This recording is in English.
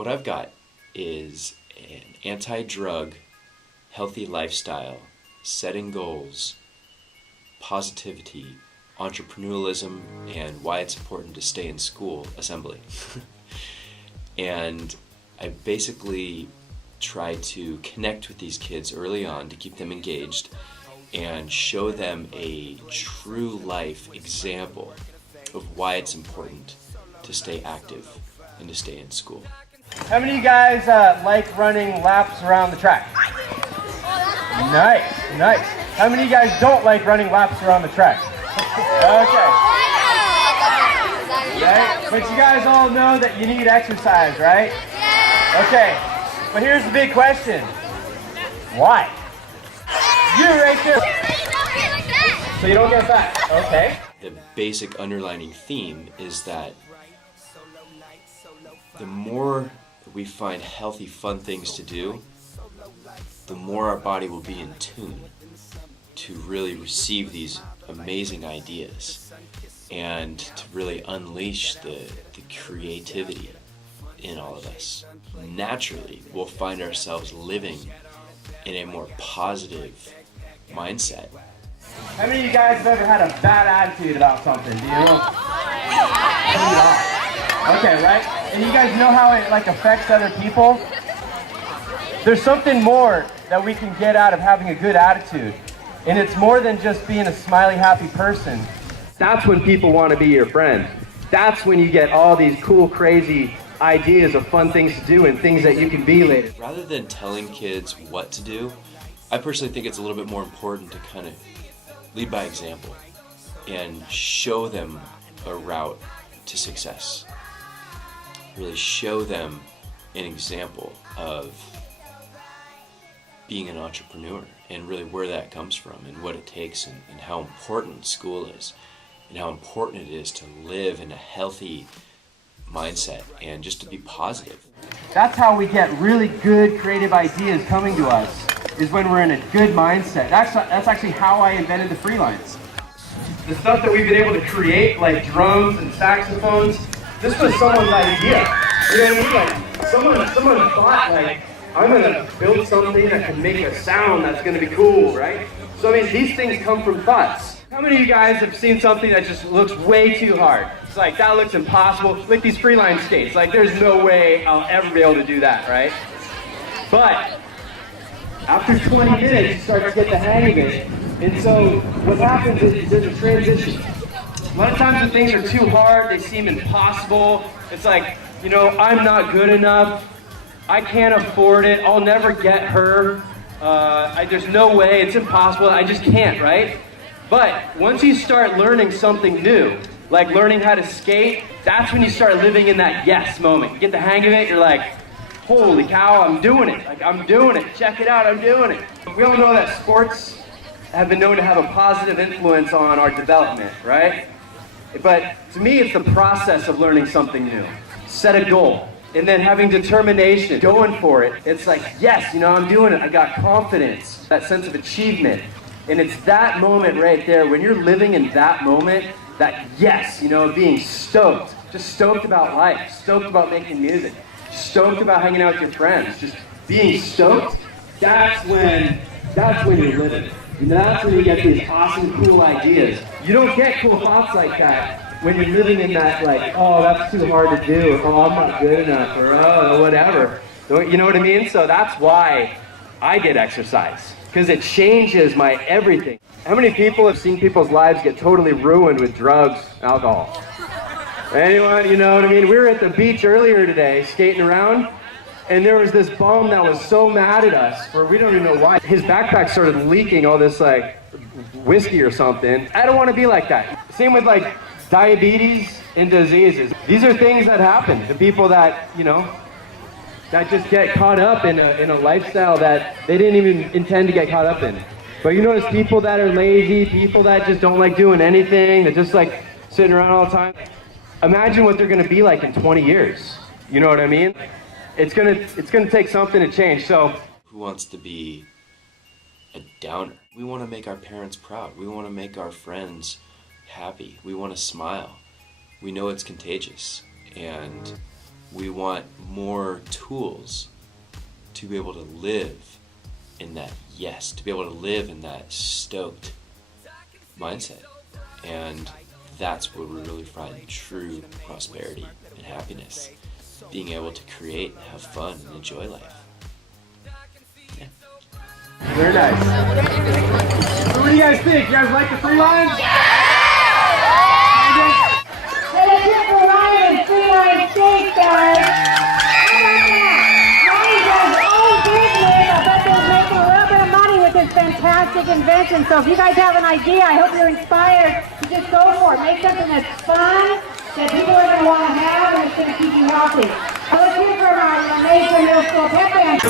What I've got is an anti-drug, healthy lifestyle, setting goals, positivity, entrepreneurialism, and why it's important to stay in school assembly. And I basically try to connect with these kids early on to keep them engaged and show them a true life example of why it's important to stay active and to stay in school. How many of you guys like running laps around the track? Nice, nice. How many of you guys don't like running laps around the track? Okay. Right? But you guys all know that you need exercise, right? Okay. But here's the big question. Why? You right there. So you don't get fat. Okay. The basic underlining theme is that the more we find healthy, fun things to do, the more our body will be in tune to really receive these amazing ideas and to really unleash the creativity in all of us. Naturally, we'll find ourselves living in a more positive mindset. How many of you guys have ever had a bad attitude about something? Do you know? Okay, right? And you guys know how it affects other people? There's something more that we can get out of having a good attitude. And it's more than just being a smiley, happy person. That's when people want to be your friend. That's when you get all these cool, crazy ideas of fun things to do and things that you can be later. Rather than telling kids what to do, I personally think it's a little bit more important to kind of lead by example and show them a route to success. Really show them an example of being an entrepreneur and really where that comes from and what it takes and how important school is and how important it is to live in a healthy mindset and just to be positive. That's how we get really good creative ideas coming to us, is when we're in a good mindset. That's actually how I invented the Freelines. The stuff that we've been able to create, like drums and saxophones, this was someone's idea. You know what I mean? Someone thought, I'm gonna build something that can make a sound that's gonna be cool, right? So I mean, these things come from thoughts. How many of you guys have seen something that just looks way too hard? It's like, that looks impossible. Like these Freeline skates, there's no way I'll ever be able to do that, right? But after 20 minutes, you start to get the hang of it. And so what happens is there's a transition. A lot of times when things are too hard, they seem impossible. It's like, I'm not good enough. I can't afford it. I'll never get her. There's no way. It's impossible. I just can't, right? But once you start learning something new, like learning how to skate, that's when you start living in that yes moment. You get the hang of it, you're like, holy cow, I'm doing it. I'm doing it. Check it out, I'm doing it. We all know that sports have been known to have a positive influence on our development, right? But to me, it's the process of learning something new. Set a goal, and then having determination, going for it. It's like, yes, I'm doing it. I got confidence, that sense of achievement. And it's that moment right there, when you're living in that moment, that yes, being stoked. Just stoked about life, stoked about making music, stoked about hanging out with your friends, just being stoked. That's when you're living. And that's when you get these awesome, cool ideas. You don't get cool thoughts like that when you're living in that, oh, that's too hard to do, or oh, I'm not good enough, or oh, whatever. You know what I mean? So that's why I get exercise, because it changes my everything. How many people have seen people's lives get totally ruined with drugs, alcohol? Anyone, you know what I mean? We were at the beach earlier today, skating around, and there was this bum that was so mad at us for we don't even know why. His backpack started leaking all this whiskey or something. I don't want to be like that. Same with diabetes and diseases. These are things that happen to people that, that just get caught up in a lifestyle that they didn't even intend to get caught up in. But you notice people that are lazy, people that just don't like doing anything, that just sitting around all the time. Imagine what they're going to be like in 20 years. You know what I mean? It's gonna take something to change. So who wants to be a downer? We want to make our parents proud. We want to make our friends happy. We want to smile. We know it's contagious, and We want more tools to be able to live in that yes, to be able to live in that stoked mindset. And that's where we really find true prosperity and happiness. Being able to create and have fun and enjoy life. Yeah. Very nice. So what do you guys think? You guys like the Freeline? Let's hear for Ryan and Freeline State, guys. How about that? Ryan does own business. I bet they're making a little bit of money with this fantastic invention. So if you guys have an idea, I hope you're inspired to just go for it. Make something that's fun, that people are going to want to have, and it's going to keep you healthy. So let's hear for our Mesa Middle School pep band.